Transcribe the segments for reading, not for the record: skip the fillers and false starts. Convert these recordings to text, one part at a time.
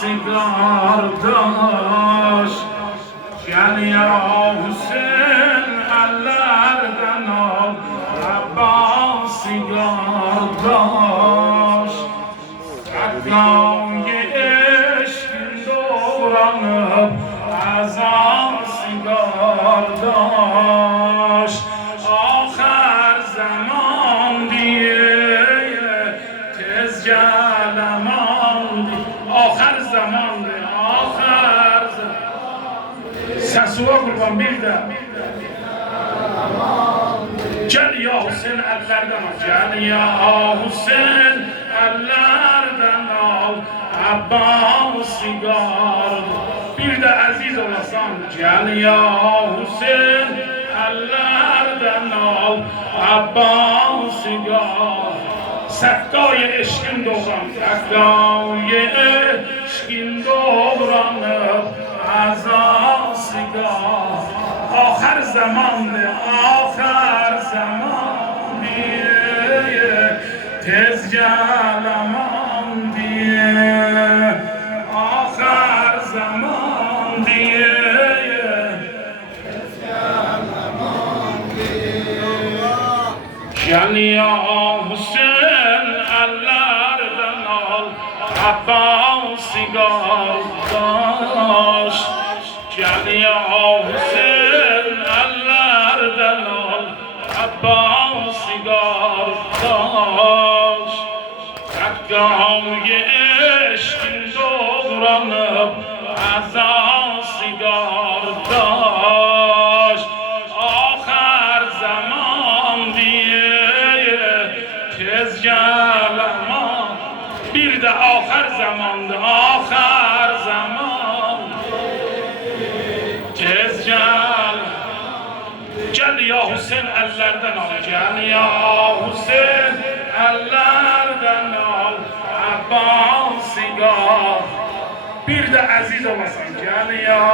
سیگار داشت گل یا حسین الردن عباس سیگار داشت قطعای عشق دوران از آن سیگار داشت آخر زمان دیه تز جلمان آخر زمان سسوا قربان بیرده گل یا حسین الردن گل یا حسین الردن عباس سیگار بیرده عزیز اولاسان گل یا حسین الردن عباس سیگار سکای عشقین دوران سکای عشقین دوران از آسیگاه آخر زمان تز جلمان دیه آخر زمان دیه تز جلمان دیه گل یا حسین الردن عباس سیگار داشت گل یا حسین الردن عباس سیگار داشت سکای عشق دوران از آن سیگار داشت آخر زمان دیه تز جلمان بیرده آخر زمان تز گل یا حسین الردن گل یا حسین الردن عباس سیگار بیرده عزیز اولاسان گل یا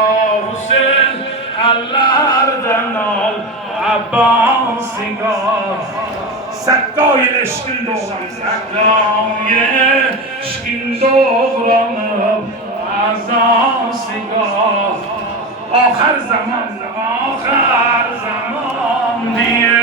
حسین الردن عباس سیگار سکای عشقین دوران سکای عشقین دوران از آن سیگار آخر زمان دیه